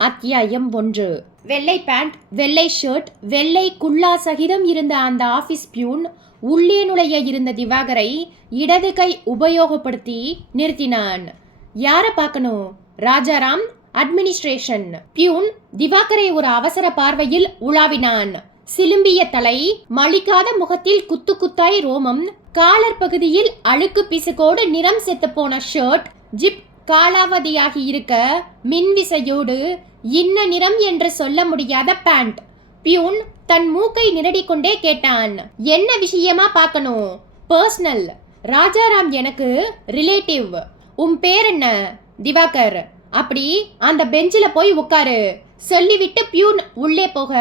அத்தியாயம் 1. வெள்ளை பேண்ட், வெள்ளை ஷர்ட், வெள்ளை குல்லா சகிதம் இருந்த அந்த ஆபீஸ் பியூன் உள்ளே நுழைய இருந்த திவாகரை இடது கை உபயோகப்படுத்தி நிறுத்தினான். யார பார்க்கணும்? ராஜாராம், அட்மினிஸ்ட்ரேஷன். பியூன் திவாகரை ஒரு அவசர பார்வையில் உலாவினான். சிலும்பிய தலை, மலிக்காத முகத்தில் குத்து குத்தாய் ரோமம், காலர் பகுதியில் அழுக்கு பிசுக்கோடு நிறம் செத்து போன ஷர்ட், ஜிப் காலாவதியாகி இருக்க மின்விசையோடு இன்ன நிறம் என்று சொல்ல முடியாத பேண்ட். பியூன் தன் மூக்கை நிரடிக்கொண்டே கேட்டான். என்ன விஷயமா பார்க்கணும்? பர்சனல். ராஜாராம் எனக்கு ரிலேட்டிவ். உன் பேர் என்ன? திவாகர். அப்படி அந்த பெஞ்சில் போய் உட்காரு சொல்லிவிட்டு பியூன் உள்ளே போக,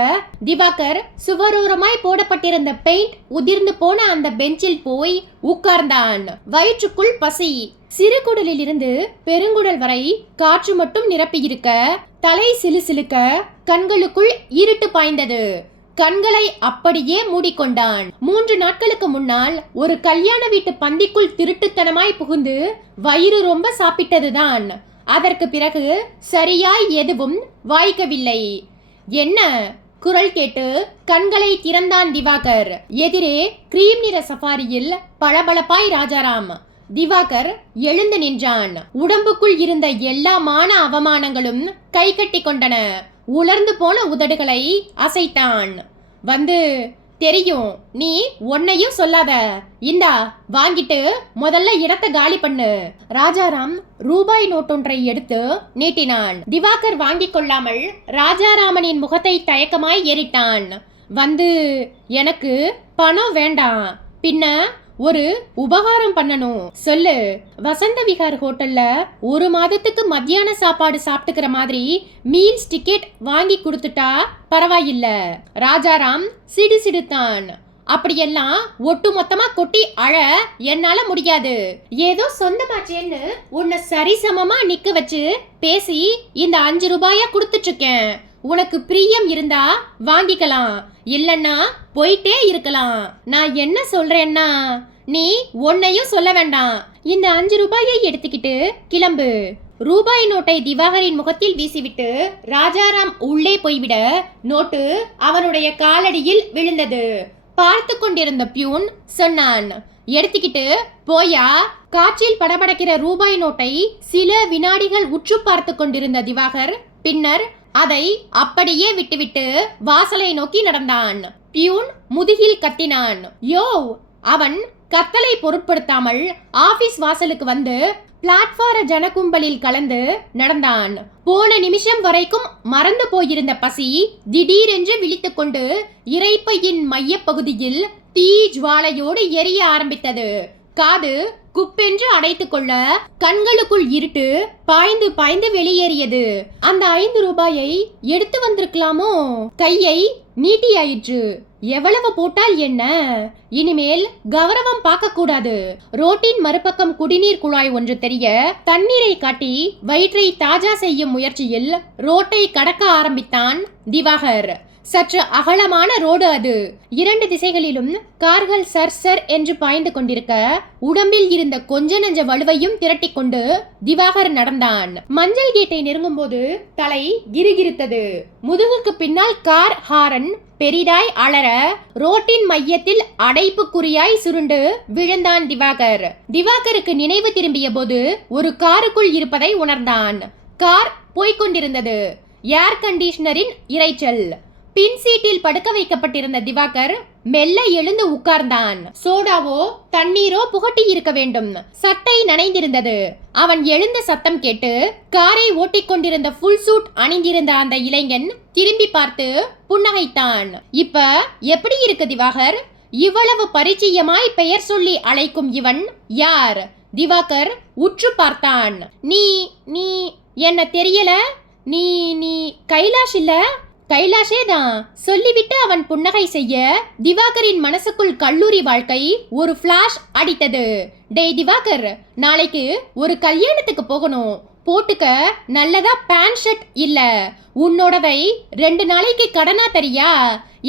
திவாகர் சுவரோரமாய் போடப்பட்டிருந்த பெயிண்ட் உதிர்ந்து போன அந்த பெஞ்சில் போய் உட்கார்ந்தான். வயிற்றுக்குள் பசி. சிறுகுடலில் இருந்து பெருங்குடல் வரை காற்று மட்டும் நிரப்பியிருக்க, தலை சிலுசிலுக்க, கண்களுக்குள் இருட்டு பாய்ந்தது. கண்களை அப்படியே மூடிக்கொண்டான். 3 நாட்களுக்கு முன்னால் ஒரு கல்யாண வீட்டு பந்திக்குள் திருட்டுத்தனமாய் புகுந்து வயிறு ரொம்ப சாப்பிட்டதுதான். அதற்கு பிறகு சரியாய் எதுவும் வாய்க்கவில்லை. என்ன? குரல் கேட்டு கண்களை திறந்தான் திவாகர். எதிரே கிரீம் நிற சஃபாரியில் பளபளப்பாய் ராஜாராம். திவாகர் எழுந்து நின்றான். உடம்புக்குள் இருந்த எல்லா மான அவமானங்களும் கை கட்டி கொண்டன. உலர்ந்து போன உதடுகளை அசைத்தான். வந்து, தெரியும், நீ ஒன்னையும் சொல்லாத. இந்தா வாங்கிட்டு முதல்ல இடத்தை காலி பண்ணு. ராஜாராம் ரூபாய் நோட்டொன்றை எடுத்து நீட்டினான். திவாகர் வாங்கிக் கொள்ளாமல் ராஜாராமனின் முகத்தை தயக்கமாய் ஏறிட்டான். வந்து, எனக்கு பணம் வேண்டாம், பின்ன ஒரு உபகாரம் பண்ணணும். சொல்லு. வசந்த விகார் ஹோட்டல்ல 1 மாதத்துக்கு மத்தியான சாப்பாடு சாப்பிட்டுக்கிற மாதிரி மீல்ஸ் டிக்கெட் வாங்கி கொடுத்துட்டா பரவாயில்ல. ராஜாராம் சிடுசிடுத்தான். அப்படியெல்லாம் ஒட்டு மொத்தமா கொட்டி அழ என்னால முடியாது. ஏதோ சொந்தமாச்சேன்னு உன்னை சரிசமமா நிக்க வச்சு பேசி இந்த 5 ரூபாயா கொடுத்துட்டு இருக்கேன். உனக்கு பிரியம் இருந்தா வாங்கிக்கலாம், இல்லன்னா போயிட்டே இருக்கலாம். நான் என்ன சொல்றேன்னா, நீ ஒன்னையும் சொல்ல வேண்டாம். இந்த 5 ரூபாயை எடுத்துக்கிட்டு கிளம்பு. ரூபாய் நோட்டை திவாகரின் முகத்தில் வீசிவிட்டு ராஜாராம் உள்ளே போய்விட நோட்டு அவனுடைய காலடியில் விழுந்தது. பார்த்து கொண்டிருந்த பியூன் சொன்னான், எடுத்துக்கிட்டு போயா. காற்றில் படபடக்கிற ரூபாய் நோட்டை சில வினாடிகள் உற்று பார்த்து கொண்டிருந்த திவாகர் பின்னர் அதை அப்படியே விட்டுவிட்டு வாசலை நோக்கி நடந்தான். பியூன் முதுகில் கத்தினான். யோ! அவன் கத்தலை பொருட்படுத்தாமல் ஆபீஸ் வாசலுக்கு வந்து பிளாட்பார ஜனகும்பலில் கலந்து நடந்தான். போன நிமிஷம் வரைக்கும் மறந்து போயிருந்த பசி திடீரென்று விழித்துக்கொண்டு இறைப்பையின் மைய பகுதியில் தீ ஜுவாலையோடு எரிய ஆரம்பித்தது. காது குப்பென்று அடைத்துக் கொள்ள கண்களுக்குள் இருட்டு பாய்ந்து பாய்ந்து வெளியேறியது. அந்த 5 ரூபாயை எடுத்து வந்திருக்கலாமோ? கையை நீட்டியாயிற்று. எவ்வளவு போட்டால் என்ன? இனிமேல் கௌரவம் பார்க்க கூடாது. ரோட்டின் மறுபக்கம் குடிநீர் குழாய் ஒன்று தெரிய தண்ணீரை காட்டி வயிற்றை தாஜா செய்யும் முயற்சியில் ரோட்டை கடக்க ஆரம்பித்தான் திவாகர். சற்று அகலமான ரோடு அது. 2 திசைகளிலும் கார்கள் சர் சர் என்று பாய்ந்து கொண்டிருக்க, உடம்பில் இருந்த கொஞ்ச நஞ்ச வலுவையும் திரட்டி கொண்டு திவாகர் நடந்தான். மஞ்சள் கேட்டை நெருங்கும் போது தலை கிரிகிரித்தது. முதுகுக்கு பின்னால் கார் ஹாரன் பெரிதாய் அலற ரோட்டின் மையத்தில் அடைப்புக்குறியாய் சுருண்டு விழுந்தான் திவாகர். திவாகருக்கு நினைவு திரும்பிய போது ஒரு காருக்குள் இருப்பதை உணர்ந்தான். கார் போய்கொண்டிருந்தது. ஏர் கண்டிஷனரின் இரைச்சல். பின் சீட்டில் படுக்க வைக்கப்பட்டிருந்த திவாகர் மெல்ல எழுந்து உட்கார்ந்தான். சோடாவோ தண்ணீரோ புகட்டி இருக்க வேண்டும். சட்டை நனைந்திருந்தது. அவன் எழுந்த சத்தம் கேட்டு காரை ஓட்டிக்கொண்டிருந்த ஃபுல் சூட் அணிந்திருந்த அந்த இளைஞன் திரும்பி பார்த்து புன்னகைத்தான். இப்ப எப்படி இருக்கு திவாகர்? இவ்வளவு பரிச்சயமாய் பெயர் சொல்லி அழைக்கும் இவன் யார்? திவாகர் உற்று பார்த்தான். நீ நீ என்ன தெரியல? நீ நீ கைலாஷ் இல்ல? கைலாஷே தான் சொல்லிவிட்டு அவன் புன்னகை செய்ய திவாகரின் மனசுக்குள் கல்லூரி வாழ்க்கை ஒரு ஃபிளாஷ் அடித்தது. டேய் திவாகர், நாளைக்கு ஒரு கல்யாணத்துக்கு போகணும். போட்டுக்க நல்லதா பேண்ட் ஷர்ட் இல்ல. உன்னோடதை 2 நாளைக்கு கடனா தரியா?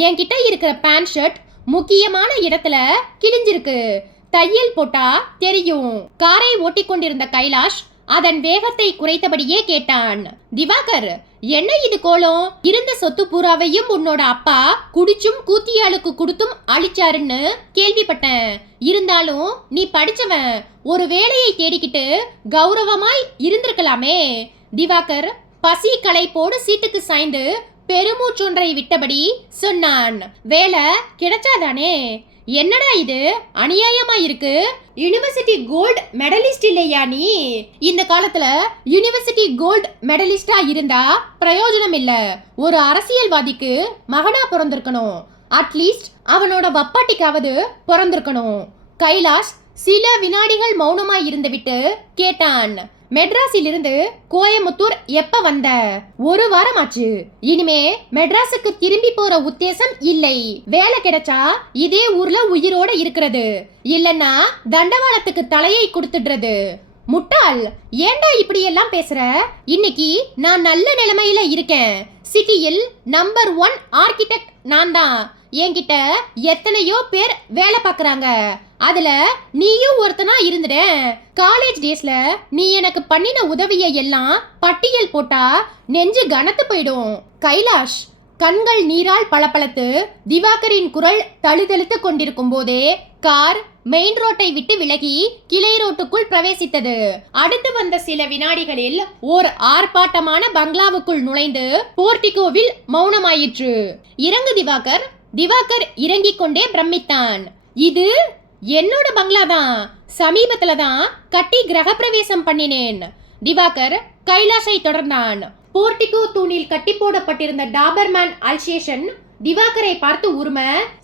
என்கிட்ட இருக்கிற பேண்ட் ஷர்ட் முக்கியமான இடத்துல கிழிஞ்சிருக்கு. தையல் போட்டா தெரியும். காரை ஓட்டிக்கொண்டிருந்த கைலாஷ் அதன் வேகத்தை குறைத்தபடியே கேட்டான். திவாகர், என்ன இது கோலம்? இருந்த சொத்து பூராவையும் உன்னோட அப்பா குடிச்சும் கூத்தியாளுக்கு கொடுத்தும் அழிச்சாருன்னு கேள்விப்பட்டேன். இருந்தாலும் நீ படிச்சவன், ஒரு வேலையை தேடிக்கிட்டு கௌரவமாய் இருந்திருக்கலாமே. திவாகர் பசி களைப்போடு சீட்டுக்கு சாய்ந்து பெருமூச்சொன்றை விட்டபடி சொன்னான். வேலை கிடைச்சாதானே? என்னடா இது அநியாயமா இருக்கு. யுனிவர்சிட்டி கோல்டு மெடலிஸ்ட் இல்லையா நீ? இந்த காலத்துல யுனிவர்சிட்டி கோல்டு மெடலிஸ்டா இருந்தா பிரயோஜனம் இல்ல. ஒரு அரசியல்வாதிக்கு மகனா பிறந்திருக்கணும். அட்லீஸ்ட் அவனோட வப்பாட்டிக்காவது பிறந்திருக்கணும். கைலாஷ் சில வினாடிகள் மௌனமாய் இருந்துவிட்டு கேட்டான். மெட்ராஸிலிருந்து கோயமுத்தூர் எப்ப வந்த? ஒரு வாரமாச்சு. இனிமே மெட்ராஸுக்கு திரும்பி போற உத்தேசம் இல்லை. வேலை கிடைச்சா இதே ஊர்ல உயிரோட இருக்கிறது, இல்லன்னா தண்டவாளத்துக்கு தலையை கொடுத்துடுறது. முட்டாள், ஏண்டா இப்படி எல்லாம் பேசுற? இன்னைக்கு நான் நல்ல நிலைமையில இருக்கேன். சிட்டியில் நம்பர் 1 ஆர்கிடெக்ட் நான் தான். என்கிட்ட எத்தனையோ பேர் வேலை பார்க்கறாங்க. அதுல நீயும் ஒருத்தனா இருந்துட. காலேஜ் டேஸ்ல நீ எனக்கு பண்ணின உதவியை எல்லாம் பட்டியல் போட்டா நெஞ்சு கனத்து போயிடும். கைலாஷ் கண்கள் நீரால் பளபளத்து திவாகரின் குரல் தழுதழுத்து கொண்டிருக்கும் போதே கார் மெயின் ரோட்டை விட்டு விலகி கிளை ரோட்டுக்குள் பிரவேசித்தது. அடுத்து வந்த சில வினாடிகளில் ஓர் ஆர்ப்பாட்டமான பங்களாவுக்குள் நுழைந்து போர்டிகோவில் மௌனமாயிற்று. இறங்கு திவாகர். திவாகர் இறங்கிக் கொண்டே பிரமித்தான். இது என்னோட பங்களா தான். சமீபத்துல தான் கட்டி கிரகப்பிரவேசம் பண்ணினேன். திவாகர் கைலாஷை தொடர்ந்தான். போர்டிகோ தூணில் கட்டி போடப்பட்டிருந்த டாபர்மேன் அல்சேஷன் திவாகரை பார்த்து உரும,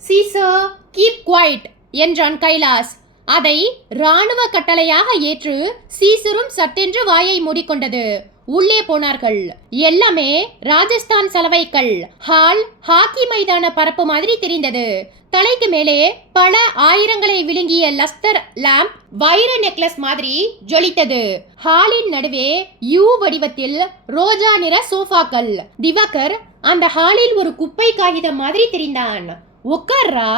சீசர் கீப் குவைட் என்றான் கைலாஷ். அதை ராணுவ கட்டளையாக ஏற்று சீசரும் சட்டென்று வாயை மூடிக்கொண்டது. உள்ளே போனார்கள். எல்லாமே ராஜஸ்தான் சலவைகள். ஹால் ஹாக்கி மைதான பரப்பு மாதிரி தெரிந்தது. தலைக்கு மேலே பல ஆயிரங்களை விழுங்கிய லஸ்தர் லாம்ப் வைர நெக்லஸ் மாதிரி ஜொலித்தது. ஹாலின் நடுவே யூ வடிவத்தில் ரோஜா நிற சோஃபாக்கள். திவாகர் அந்த ஹாலில் ஒரு குப்பை காகிதம் மாதிரி தெரிந்தான். உட்கார்றா.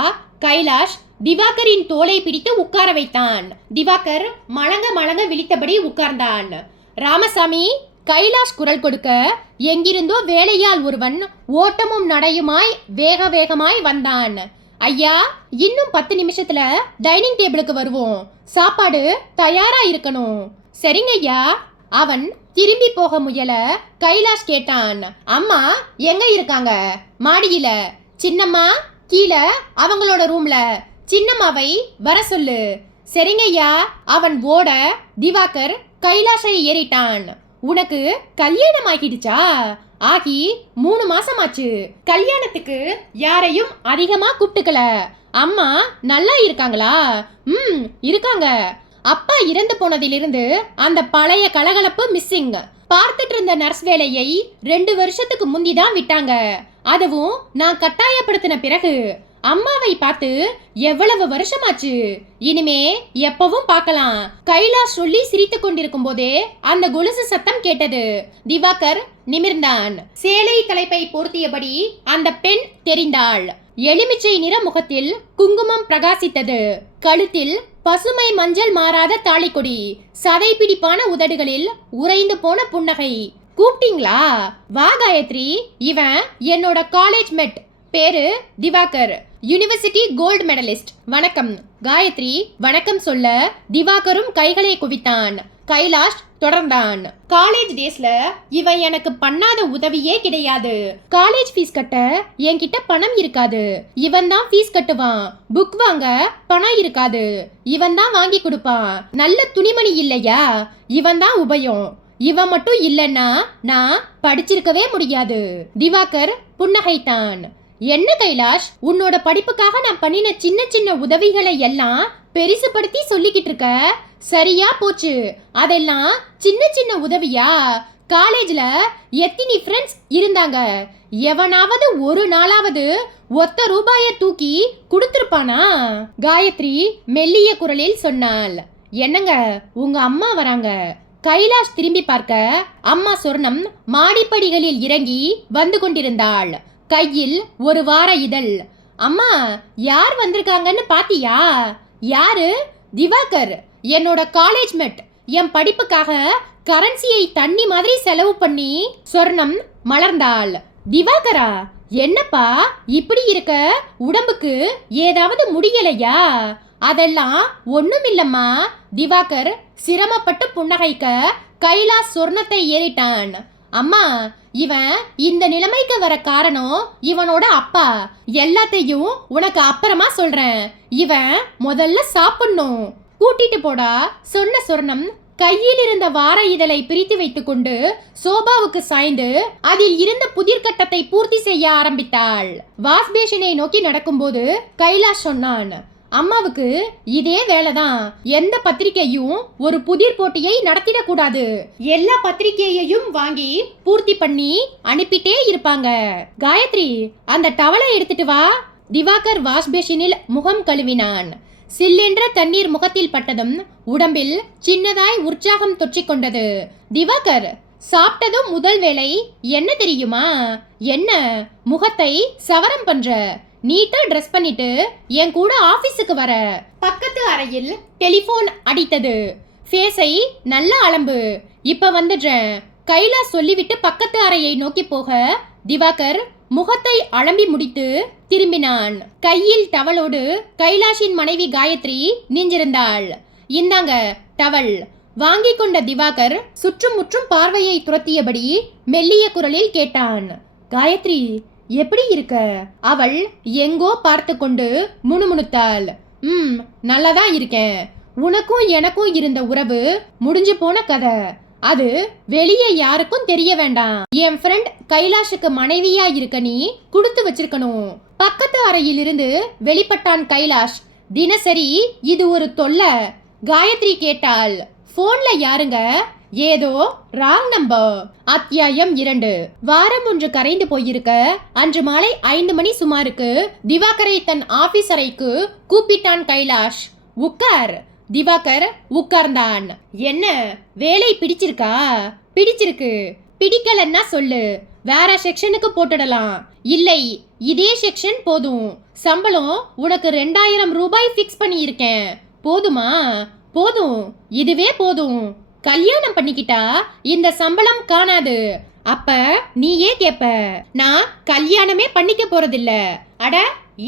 கைலாஷ் திவாகரின் தோலை பிடித்து உட்கார வைத்தான். திவாகர் மலங்க மலங்க விழித்தபடி உட்கார்ந்தான். ராமசாமி, கைலாஷ் குரல் கொடுக்க எங்கிருந்தோ வேலையால் ஒருவன் ஓட்டமும் நடையுமாய் வேக வேகமாய் வந்தான். ஐயா, இன்னும் 10 நிமிஷத்துல டைனிங் டேபிளுக்கு வருவோம். சாப்பாடு தயாரா இருக்கணும். சரிங்க ஐயா. அவன் திரும்பி போக முயல கைலாஷ் கேட்டான். அம்மா எங்க இருக்காங்க? மாடியில. சின்னம்மா கீழே அவங்களோட ரூம்ல. சின்னம்மாவை வர சொல்லு. சரிங்க ஐயா. அவன் ஓட திவாகர் கைலாஷை ஏறிட்டான். உனக்கு கல்யாணம் ஆகிடுச்சா? ஆகி 3 மாசமாச்சு. கல்யாணத்துக்கு யாரையும் அதிகமா கூப்பிட்டுக்கல. அம்மா நல்லா இருக்காங்களா? இருக்காங்க. அப்பா இறந்து போனதிலிருந்து அந்த பழைய கலகலப்பு மிஸ்ஸிங். பார்த்துட்டு இருந்த நர்ஸ் வேலையை 2 வருஷத்துக்கு முந்திதான் விட்டாங்க. அதுவும் நான் கட்டாயப்படுத்தின பிறகு. அம்மாவை பார்த்து எவ்வளவு வருஷமாச்சு. இனிமே எப்பவும் பார்க்கலாம். கைலாஷ் சொல்லி சிரித்து கொண்டிருக்கும் போதே அந்த கொலுசு சத்தம் கேட்டது. திவாகர் நிமிர்ந்தான். சேலை தலைப்பை போர்த்தியபடி அந்த பெண் தெரிந்தாள். எலுமிச்சை நிற முகத்தில் குங்குமம் பிரகாசித்தது. கழுத்தில் பசுமை மஞ்சள் மாறாத தாலிக்கொடி. சதை பிடிப்பான உதடுகளில் உறைந்து போன புன்னகை. கூப்பிட்டீங்களா? வா காயத்ரி. இவன் என்னோட காலேஜ் மெட். பேரு திவாகர், யுனிவர்சிட்டி கோல்டு மெடலிஸ்ட். வணக்கம். காயத்ரி வணக்கம் சொல்ல திவாகரும் கைகளை குவித்தான். கைலாஷ் தொடர்ந்தான். காலேஜ் டேஸ்ல இவன் எனக்கு பண்ணாத உதவியே கிடையாது. காலேஜ் ஃபீஸ் கட்ட என்கிட்ட பணம் இருக்காது. இவன் தான் ஃபீஸ் கட்டுவான். புக் வாங்க பணம் இருக்காது. இவன் தான் வாங்கி கொடுப்பான். நல்ல துணிமணி இல்லையா? இவன் தான் உபயம். இவன் மட்டும் இல்லைன்னா நான் படிச்சிருக்கவே முடியாது. திவாகர் புன்னகைத்தான். என்ன கைலாஷ், உன்னோட படிப்புக்காக நான் பண்ணின சின்ன சின்ன உதவிகளை எல்லாம் பெருசுபடுத்தி சொல்லிக்கிட்டு இருக்க. சரியா போச்சு. அதெல்லாம் சின்ன சின்ன உதவியா? காலேஜ்ல எத்தனை ஃப்ரெண்ட்ஸ் இருந்தாங்க? எவனாவது ஒரு நாளாவது ஒத்த ரூபாய தூக்கி கொடுத்திருப்பானா? காயத்ரி மெல்லிய குரலில் சொன்னாள். என்னங்க, உங்க அம்மா வராங்க. கைலாஷ் திரும்பி பார்க்க அம்மா சொர்ணம் மாடிப்படிகளில் இறங்கி வந்து கொண்டிருந்தாள். கையில் ஒரு வார இதழ். அம்மா, யார் வந்திருக்காங்கன்னு பாத்தியா? யாரு? திவாகர், என்னோட காலேஜ் மெட். என் படிப்புக்காக கரன்சியை தண்ணி மாதிரி செலவு பண்ணி சொர்ணம் மலர்ந்தாள். திவாகரா, என்னப்பா இப்படி இருக்க? உடம்புக்கு ஏதாவது முடியலையா? அதெல்லாம் ஒண்ணுமில்லம்மா. திவாகர் சிரமப்பட்டு புன்னகைக்க கைலாஷ் சொர்ணத்தை ஏறிட்டான். அம்மா, இவன் இந்த நிலைமைக்கு வர காரணம் இவனோட அப்பா. எல்லாத்தையும் உனக்கு அப்புறமா சொல்றேன். இவன் முதல்ல சாப்பிடணும். கூட்டிட்டு போடா சொன்ன சொர்ணம் கையில் இருந்த வார இதழை பிரித்து வைத்துக்கொண்டு சோபாவுக்கு சாய்ந்து அதில் இருந்த புதிர்கட்டத்தை பூர்த்தி செய்ய ஆரம்பித்தாள். வாஷ்பேஷனை நோக்கி நடக்கும்போது கைலாஷ் சொன்னான், அம்மாவுக்கு இதே வேலைதான். எந்த பத்திரிகையும் ஒரு புதிர் போட்டியை நடத்திடக்கூடாது. எல்லா பத்திரிகையையும் வாங்கி பூர்த்தி பண்ணி அனுப்பிட்டே இருப்பாங்க. காயத்ரி, அந்த டவலை எடுத்துட்டு வா. திவாகர் வாஷ்பேஷனில் முகம் கழுவினான். சில்லென்ற தண்ணீர் முகத்தில் பட்டதும் உடம்பில் சின்னதாய் உற்சாகம் தொற்றிக்கொண்டது. திவாகர், சாப்பிட்டதும் முதல் வேலை என்ன தெரியுமா? என்ன, முகத்தை சவரம் பண்ற. நீட்டா ட்ரெஸ் பண்ணிட்டு என் கூட ஆபீஸுக்கு வர. பக்கத்து அறையில் டெலிபோன் அடித்தது. ஃபேஸை நல்ல அலம்பு. இப்ப வந்துடுறேன். கைலாஷ் சொல்லிவிட்டு பக்கத்து அறையை நோக்கி போக திவாகர் முகத்தை அலம்பி முடித்து திரும்பினான். கையில் டவலோடு கைலாஷின் மனைவி காயத்ரி நின்றிருந்தாள். இந்தாங்க டவல். வாங்கி கொண்ட திவாகர் சுற்றும் முற்றும் பார்வையை துரத்தியபடி மெல்லிய குரலில் கேட்டான், காயத்ரி எப்படி இருக்க? அவள் எங்கோ பார்த்து கொண்டு முணுமுணுத்தாள். நல்லதா இருக்கேன். உனக்கும் எனக்கும் இருந்த உறவு முடிஞ்சு போன கதை. அது வெளியே யாருக்கும் தெரிய வேண்டாம். என் ஃப்ரெண்ட் கைலாஷுக்கு மனைவியா இருக்க நீ கொடுத்து வச்சிருக்கணும். பக்கத்து அறையில் இருந்து வெளிப்பட்டான் கைலாஷ். தினசரி இது ஒரு தொல்லை. காயத்ரி கேட்டாள், போன்ல யாருங்க? ஏதோ ராங் நம்பர். அத்தியாயம் 2. வாரம் ஒன்று கரைந்து போயிருக்க அன்று மாலை 5 மணி சுமாருக்கு திவாகரை தன் ஆபீஸ் அறைக்கு கூப்பிட்டான் கைலாஷ். உட்கார். திவாகர் உட்கார்ந்தான். என்ன, வேலை பிடிச்சிருக்கா? பிடிச்சிருக்கு. பிடிக்கலன்னா சொல்லு, வேற செக்ஷனுக்கு போட்டுடலாம். இல்லை, இதே செக்ஷன் போதும். சம்பளம் உனக்கு 2000 ரூபாய் ஃபிக்ஸ் பண்ணி இருக்கேன். போதுமா? போதும், இதுவே போதும். கல்யாணம் பண்ணிக்கிட்டா இந்த சம்பளம் காணாது. அப்ப நீயே கேப்ப. நான் கல்யாணமே பண்ணிக்க போறதில்ல. அட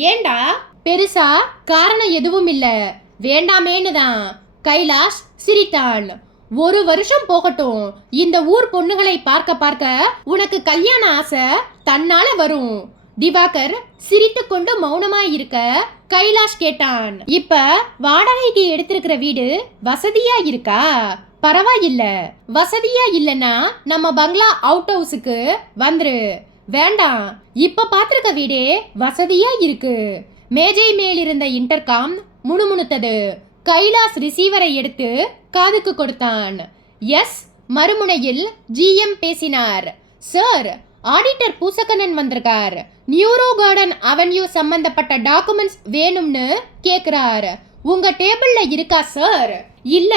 ஏண்டா? பெருசா காரணம் எதுவும் இல்ல, வேண்டாமேன்னு தான். கைலாஷ் சிரித்தான். 1 வருஷம் போகட்டும். இந்த ஊர் பொண்ணுகளை பார்க்க பார்க்க உனக்கு கல்யாண ஆசை தன்னால வரும். திவாகர் சிரித்து கொண்டு மௌனமாய் இருக்க கைலாஷ் கேட்டான், இப்ப வாடகைக்கு எடுத்திருக்கிற வீடு வசதியா இருக்கா? பரவாயில்ல. வசதியா இல்லனா நம்ம பங்களா அவுட் ஹவுஸுக்கு வந்துரு. வேண்டாம், இப்ப பாத்திருக்க வீடே வசதியா இருக்கு. மேஜை மேலிருந்த இன்டர்காம் முணுமுணுத்தது. கைலாஷ் ரிசீவரை எடுத்து காதுக்கு கொடுத்தான். எஸ். மறுமுனையில் ஜிஎம் பேசினார். சார், ஆடிட்டர் பூசக்கண்ணன் வந்திருக்கார். நியூரோ கார்டன் அவென்யூ சம்பந்தப்பட்ட டாக்குமெண்ட்ஸ் வேணும்னு கேக்குறார். உங்க டேபிள்ல இருக்கா சார்? இல்ல,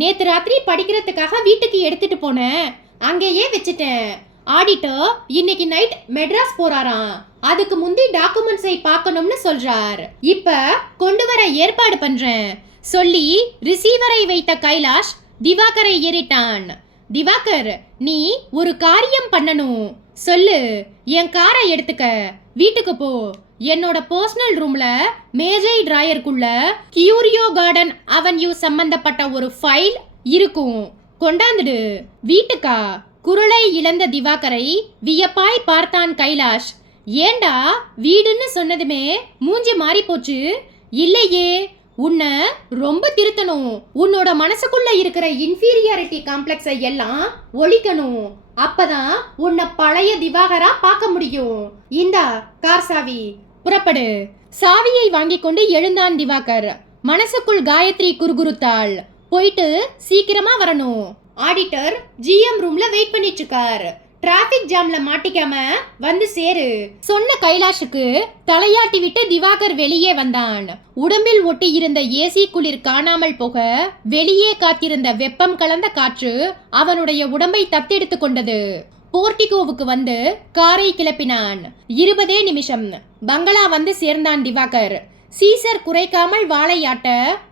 நேத்து ராத்திரி படிக்கிறதுக்காக வீட்டுக்கு எடுத்துட்டு போனேன். அங்கேயே வச்சுட்டேன். ஆடிட்டர் இன்னைக்கு நைட் மெட்ராஸ் போறாராம். அதுக்கு முந்தி டாக்குமெண்ட்ஸை பார்க்கணும்னு சொல்றார். இப்ப கொண்டு வர ஏற்பாடு பண்றேன் சொல்லி ரிசீவரை வைத்த கைலாஷ் திவாகரை ஏறிட்டான். திவாகர், நீ ஒரு காரியம் பண்ணணும். சொல்லு. என் காரை எடுத்துக்க. வீட்டுக்கு போ. என்னோட பர்சனல் ரூம்ல மேஜை டிராயருக்குள்ள கியூரியோ கார்டன் அவென்யூ சம்பந்தப்பட்ட ஒரு ஃபைல் இருக்கும். கொண்டாந்துடு. வீட்டுக்கா? குரலை இழந்த திவாகரை வியப்பாய் பார்த்தான் கைலாஷ். ஏண்டா, வீடுன்னு சொன்னதுமே மூஞ்சி மாறி போச்சு? இல்லையே, உன்னை ரொம்ப திருத்தணும். உன்னோட மனசுக்குள்ள இருக்கிற இன்ஃபீரியாரிட்டி காம்ப்ளெக்ஸை எல்லாம் ஒழிக்கணும். அப்பதான் உன்னை பழைய திவாகரா பார்க்க முடியும். இந்தா கார் சாவி, புறப்படு. சாவியை வாங்கி கொண்டு எழுந்தான் திவாகர். மனசுக்குள் காயத்ரி குறுகுறுத்தாள். போயிட்டு சீக்கிரமா வரணும். ஆடிட்டர் ஜிஎம் ரூம்ல வெயிட் பண்ணிட்டு இருக்கார். டிராபிக் ஜாம்ல மாட்டிக்காம வந்து சேரு சொன்ன கைலாஷுக்கு தலையாட்டி விட்டு திவாகர் வெளியே வந்தான். உடம்பில் ஒட்டி இருந்த ஏசி குளிர் காணாமல் போக வெளியே காத்திருந்த வெப்பம் கலந்த காற்று அவனுடைய உடம்பை தத்தெடுத்து கொண்டது. போர்டிகோவுக்கு வந்து காரை கிளப்பினான். 20 நிமிஷம் பங்களா வந்து சேர்ந்தான் திவாகர். சீசர் குறைக்காமல் வாழையாட்ட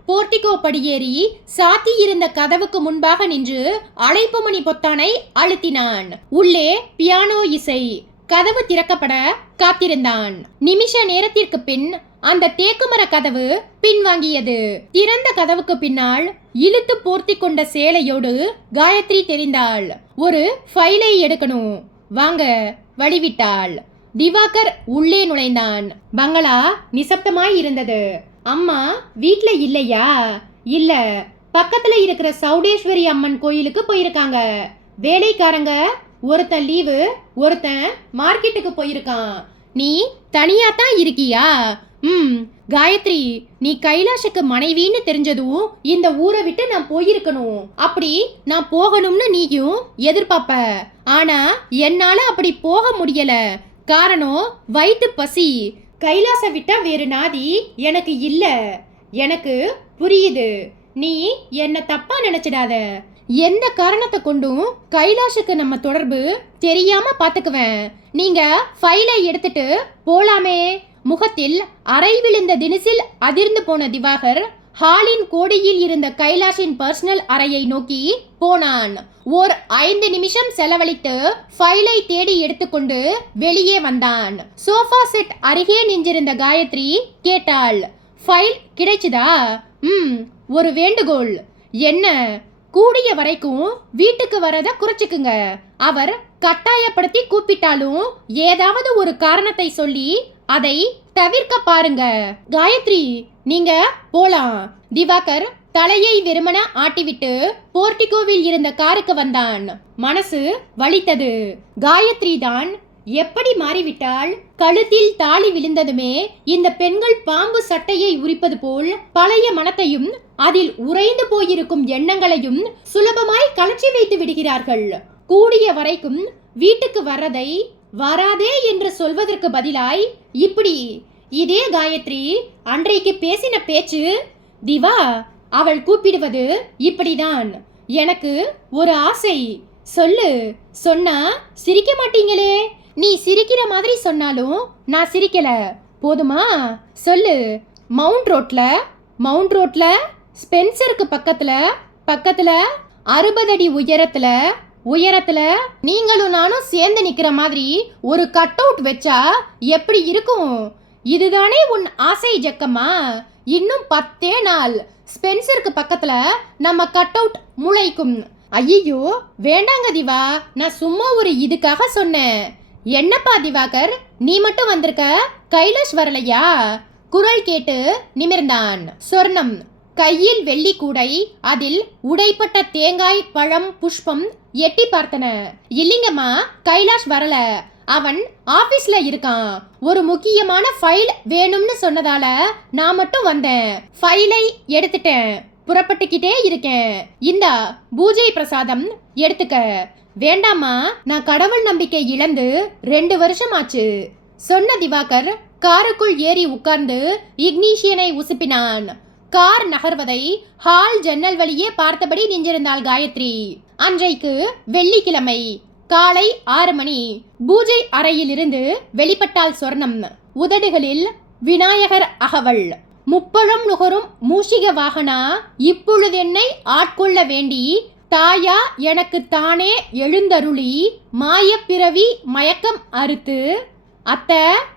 போர்டிகோ படியேறி சாத்தி இருந்த கதவுக்கு முன்பாக நின்று அழைப்பு மணி பொத்தானை அழுத்தினான். உள்ளே பியானோ இசை. கதவு திறக்கப்பட காத்திருந்தான். நிமிஷ நேரத்திற்கு பின் அந்த தேக்குமர கதவு பின்வாங்கியது. திறந்த கதவுக்கு பின்னால் இழுத்து போர்த்தி கொண்ட சேலையோடு காயத்ரி தெரிந்தாள். ஒரு ஃபைலை எடுக்கணும், வாங்க வழிவிட்டாள். திவாகர் உள்ளே நுழைந்தான். பங்களா நிசப்தமாய் இருந்தது. அம்மா வீட்ல இல்லையா? இல்ல, பக்கத்துல இருக்கிற சௌடேஸ்வரி அம்மன் கோயிலுக்கு போயிருக்காங்க. வேலைக்காரங்க ஒருத்தன் லீவு, ஒருத்தன் மார்க்கெட்டுக்கு போயிருக்கான். நீ தனியா தான் இருக்கியா? காயத்ரி, நீ கைலாஷுக்கு மனைவின்னு தெரிஞ்சதும் இந்த ஊரை விட்டு நான் போயிருக்கணும். அப்படி நான் போகணும்னு நீயும் எதிர்பார்ப்ப. ஆனா என்னால அப்படி போக முடியல. காரணம் வயிற்று பசி. கைலாச விட்டா வேறு நாதி எனக்கு இல்ல. எனக்கு புரியுது. நீ என்ன தப்பா நினைச்சிடாத. எந்த காரணத்தை கொண்டும் கைலாஷுக்கு நம்ம தொடர்பு தெரியாம பாத்துக்குவேன். நீங்க ஃபைலை எடுத்துட்டு போலாமே. முகத்தில் அரை விழுந்த தினசில் அதிர்ந்து போன திவாகர் ஹாலின் கோடியில் இருந்த கைலாஷின் பர்சனல் அறையை நோக்கி போனான். ஓர் 5 நிமிஷம் செலவழித்து ஃபைலை தேடி எடுத்துக்கொண்டு வெளியே வந்தான். சோஃபா செட் அருகே நின்றிருந்த காயத்ரி கேட்டாள், ஃபைல் கிடைச்சுதா? ஒரு வேண்டுகோள். என்ன? கூடிய வரைக்கும் வீட்டுக்கு வரத குறைச்சுக்குங்க. அவர் கட்டாயப்படுத்தி கூப்பிட்டாலும் ஏதாவது ஒரு காரணத்தை சொல்லி அதை தவிர்க்க பாருங்க. காயத்ரி, நீங்க போலாம். திவாகர் தலையை வெறுமன ஆட்டிவிட்டு போர்டிகோவில் இருந்த காருக்கு வந்தான். மனசு வலித்தது. காயத்ரி தான் எப்படி மாறிவிட்டாள்? கழுத்தில் தாலி விழுந்ததுமே இந்த பெண்கள் பாம்பு சட்டையை உரிப்பது போல் பழைய மனத்தையும் அதில் உறைந்து போயிருக்கும் எண்ணங்களையும் சுலபமாய் கலச்சி வைத்து விடுகிறார்கள். கூடிய வரைக்கும் வீட்டுக்கு வர்றதை வராதே என்று சொல்வதற்கு பதிலாய் இப்படி. இதே காயத்ரி அன்றைக்கு பேசின பேச்சு. திவா, அவள் கூப்பிடுவது இப்படிதான். எனக்கு ஒரு ஆசை. சொல்லு. சொன்னா சிரிக்க மாட்டீங்களே. நீ சிரிக்கிற மாதிரி சொன்னாலும் நான் சிரிக்கல. போதுமா? சொல்லு. மவுண்ட் ரோட்ல ஸ்பென்சருக்கு பக்கத்துல 60 அடி உயரத்துல நீங்களும் நானும் சேர்ந்து நிக்கிற மாதிரி ஒரு கட் அவுட் வச்சா எப்படி இருக்கும்? இதுதானே உன் ஆசை ஜக்கம்மா? இன்னும் 10 நாள் ஸ்பென்சருக்கு பக்கத்துல நம்ம கட் அவுட் முளைக்கும். ஐயோ வேண்டாங்க திவா, நான் சும்மா ஒரு இதுக்காக சொன்னேன். என்னப்பா திவாகர், நீ மட்டும் வந்திருக்க, கைலாஷ் வரலையா? குரல் கேட்டு நிமிர்ந்தான். சொர்ணம் கையில் வெள்ளி கூடை, அதில் உடைப்பட்ட தேங்காய், பழம், புஷ்பம் எட்டி பார்த்தன. இல்லைங்கம்மா, கைலாஷ் வரல. அவன் ஆபீஸ்ல இருக்கான். ஒரு முக்கியமான ஃபைல் வேணும்னு சொன்னதால நான் மட்டும் வந்தேன். ஃபைலை எடுத்துட்டேன், புறப்பட்டுக்கிட்டே இருக்கேன். இந்தா பூஜை பிரசாதம் எடுத்துக்க. வேண்டாமா, நான் கடவுள் நம்பிக்கை இழந்து 2 வருஷம் ஆச்சு, சொன்ன திவாகர் காருக்குள் ஏறி உட்கார்ந்து இக்னிஷியனை உசுப்பினான். கார் நகர்வதை ஹால் ஜன்னல் வழியே பார்த்தபடி நின்றிருந்தாள் காயத்ரி. அன்றைக்கு வெள்ளிக்கிழமை காலை 6 மணி. பூஜை அறையிலிருந்து வெளிப்பட்டாள் சொர்ணம். உதடுகளில் விநாயகர் அகவல். முப்பழம் நுகரும் மூஷிக வாகனா, இப்பொழுதென்னை ஆட்கொள்ள வேண்டி தாயா எனக்கு தானே எழுந்தருளி மாயப்பிறவி மயக்கம் அறுத்து. அத்த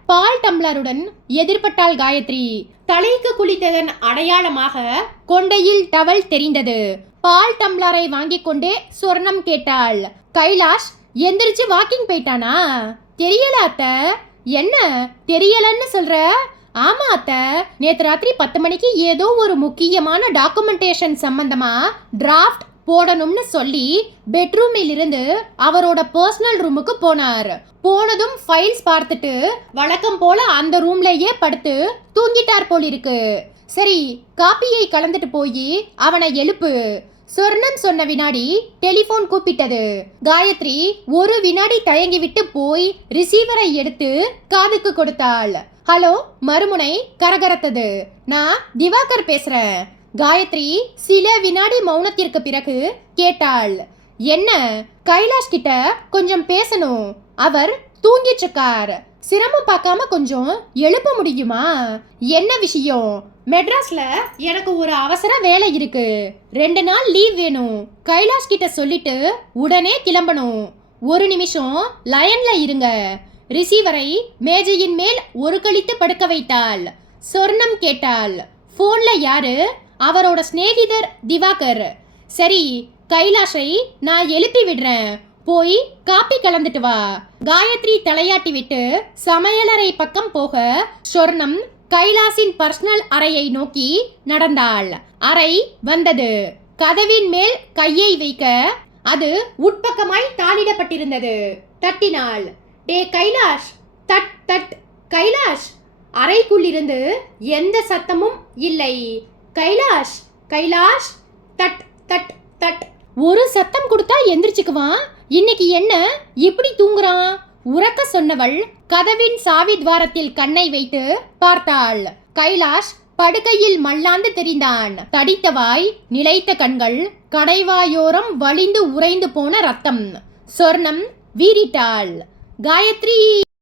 பால் டம்ளருடன் எதிர்பட்டாள் காயத்ரி. தலைக்கு குளித்ததன் அடையாளமாக கொண்டையில் டவல் தெரிந்தது. பால் டம்ளரை வாங்கி கொண்டே சொர்ணம் கேட்டாள், கைலாஷ் எந்திரிச்சு வாக்கிங் போயிட்டானா? தெரியல அத்த. என்ன தெரியலன்னு சொல்ற? ஆமா அத்த, நேத்து ராத்திரி 10 மணிக்கு ஏதோ ஒரு முக்கியமான டாக்குமெண்டேஷன் சம்பந்தமா டிராஃப்ட் போடணும்னு சொல்லி பெட்ரூமில் இருந்து அவரோட பர்சனல் ரூமுக்கு போனார். போனதும் ஃபைல்ஸ் பார்த்துட்டு வழக்கம் போல அந்த ரூம்லயே படுத்து தூங்கிட்டார் போல் இருக்கு. சரி, காப்பியை கலந்துட்டு போய் அவனை எழுப்பு. சொர்ணம் சொன்ன வினாடி டெலிபோன் கூப்பிட்டது. காயத்ரி ஒரு வினாடி தயங்கிவிட்டு போய் ரிசீவரை எடுத்து காதுக்கு கொடுத்தாள். ஹலோ. மறுமுனை கரகரத்தது. நான் திவாகர் பேசுறேன். காயத்ரி சில வினாடி மௌனத்திற்கு பிறகு கேட்டாள், என்ன? கைலாஷ் கிட்ட கொஞ்சம் பேசணும். அவர் தூங்கிட்டு இருக்கார். சிரமம் பார்க்காம கொஞ்சம் எழுப்ப முடியுமா? என்ன விஷயம்? மெட்ராஸ்ல எனக்கு ஒரு அவசர வேலை இருக்கு. 2 நாள் லீவ் வேணும். கைலாஷ் கிட்ட சொல்லிட்டு உடனே கிளம்பணும். ஒரு நிமிஷம் லயன்ல இருங்க. ரிசீவரை மேஜையின் மேல் ஒரு கழித்து படுக்க வைத்தாள். சொர்ணம் கேட்டாள். போன்ல யாரு? அவரோட சிநேகிதர் திவாகர். சரி, கைலாஷை நான் எழுப்பி விடுறேன். போய் காப்பி கலந்துட்டு வா. காயத்ரி தலையாட்டி விட்டு சமையலறை பக்கம் போக சொர்ணம் கைலாசின் பர்சனல் அறையை நோக்கி நடந்தாள். அறை வந்தது. கதவின் மேல் கையை வைக்க அது உட்பக்கமாய் தாளிடப்பட்டிருந்தது. தட்டினாள். டே கைலாஷ், தட் தட். கைலாஷ். அறைக்குள்ளிருந்து எந்த சத்தமும் இல்லை. Kailash, Kailash. That that that. ஒரு சத்தம் கொடுத்தா எந்திரிச்சுக்குவான். இன்னைக்கு என்ன இப்படி தூங்குறான்? உறக்க சொன்னவள் கதவின் சாவி துவாரத்தில் கண்ணை வைத்து பார்த்தாள். கைலாஷ் படுக்கையில் மல்லாந்து தெரிந்தான். தடித்த வாய், நிலைத்த கண்கள், கடைவாயோரம் வலிந்து உறைந்து போன ரத்தம். சொர்ணம் வீறிட்டாள். காயத்ரி.